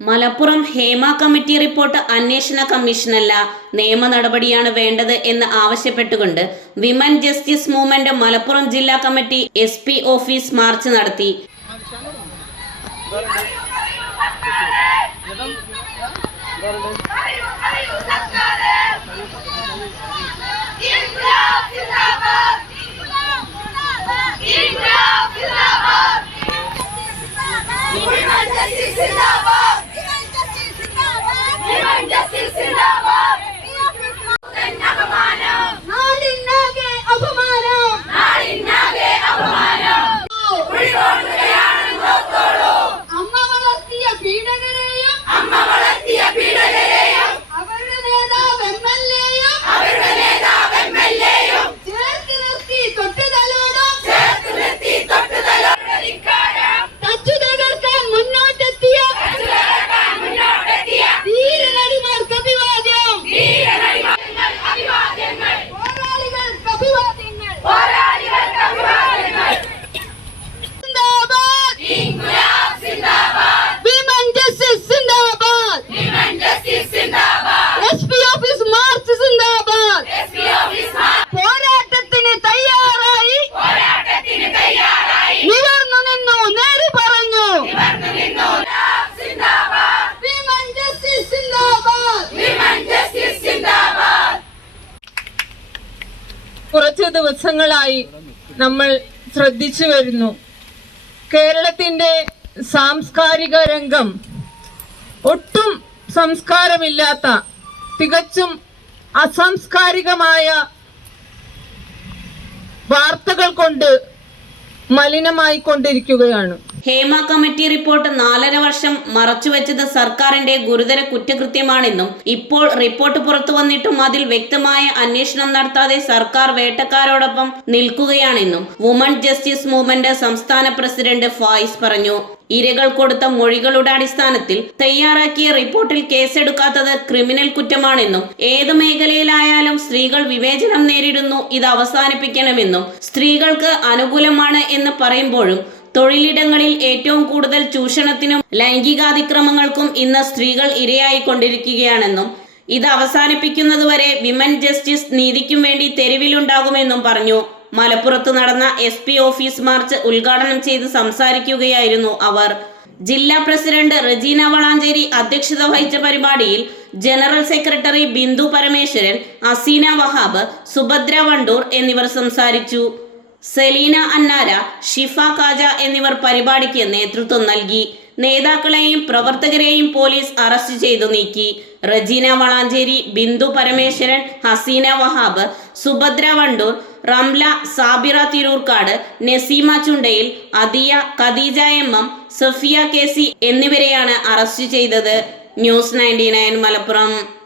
Malappuram Hema committee report അന്വേഷണ കമ്മീഷനല്ല, നിയമ നടപടിയാണ് വേണ്ടത് എന്ന് ആവശ്യപ്പെട്ടുകൊണ്ട് വിമൻ ജസ്റ്റിസ് മൂവ്മെന്റ് മലപ്പുറം ജില്ലാ കമ്മിറ്റി SP ഓഫീസ് മാർച്ച് നടത്തി. കുറച്ച് ദിവസങ്ങളായി നമ്മൾ ശ്രദ്ധിച്ചു വരുന്നു. കേരളത്തിന്റെ സാംസ്കാരിക രംഗം ഒട്ടും സംസ്കാരമില്ലാത്ത, തികച്ചും അസാംസ്കാരികമായ വാർത്തകൾ കൊണ്ട് മലിനമായി കൊണ്ടിരിക്കുകയാണ്. ഹേമ കമ്മിറ്റി റിപ്പോർട്ട് 4.5 വർഷം മറച്ചുവെച്ചത് സർക്കാരിന്റെ ഗുരുതര കുറ്റകൃത്യമാണെന്നും ഇപ്പോൾ റിപ്പോർട്ട് പുറത്തു വന്നിട്ടും അതിൽ വ്യക്തമായ അന്വേഷണം നടത്താതെ സർക്കാർ വേട്ടക്കാരോടൊപ്പം നിൽക്കുകയാണെന്നും വുമൺ ജസ്റ്റിസ് മൂവ്മെന്റ് സംസ്ഥാന പ്രസിഡന്റ് ഫായിസ് പറഞ്ഞു. ഇരകൾ കൊടുത്ത മൊഴികളുടെ അടിസ്ഥാനത്തിൽ തയ്യാറാക്കിയ റിപ്പോർട്ടിൽ കേസെടുക്കാത്തത് ക്രിമിനൽ കുറ്റമാണെന്നും ഏത് മേഖലയിലായാലും സ്ത്രീകൾ വിവേചനം നേരിടുന്നു, ഇത് അവസാനിപ്പിക്കണമെന്നും സ്ത്രീകൾക്ക് അനുകൂലമാണ് എന്ന് പറയുമ്പോഴും തൊഴിലിടങ്ങളിൽ ഏറ്റവും കൂടുതൽ ചൂഷണത്തിനും ലൈംഗികാതിക്രമങ്ങൾക്കും ഇന്ന് സ്ത്രീകൾ ഇരയായിക്കൊണ്ടിരിക്കുകയാണെന്നും ഇത് അവസാനിപ്പിക്കുന്നതുവരെ വിമൻ ജസ്റ്റിസ് നീതിക്കും വേണ്ടി തെരുവിലുണ്ടാകുമെന്നും പറഞ്ഞു. മലപ്പുറത്ത് നടന്ന SP ഓഫീസ് മാർച്ച് ഉദ്ഘാടനം ചെയ്ത് സംസാരിക്കുകയായിരുന്നു അവർ. ജില്ലാ പ്രസിഡന്റ് റജീന വളാഞ്ചേരി അധ്യക്ഷത വഹിച്ച പരിപാടിയിൽ ജനറൽ സെക്രട്ടറി ബിന്ദു പരമേശ്വരൻ, അസീന വഹാബ്, സുഭദ്ര വണ്ടൂർ എന്നിവർ സംസാരിച്ചു. സെലീന അന്നാര, ഷിഫ കാജ എന്നിവർ പരിപാടിക്ക് നേതൃത്വം നൽകി. നേതാക്കളെയും പ്രവർത്തകരെയും പോലീസ് അറസ്റ്റ് ചെയ്തു നീക്കി. റജീന വളാഞ്ചേരി, ബിന്ദു പരമേശ്വരൻ, ഹസീന വഹാബ്, സുഭദ്ര വണ്ടൂർ, റംല, സാബിറ തിരൂർക്കാട്, നസീമ ചുണ്ടയിൽ, അദിയ, ഖദീജ MM, സഫിയ KC എന്നിവരെയാണ് അറസ്റ്റ് ചെയ്തത്. ന്യൂസ് 99 മലപ്പുറം.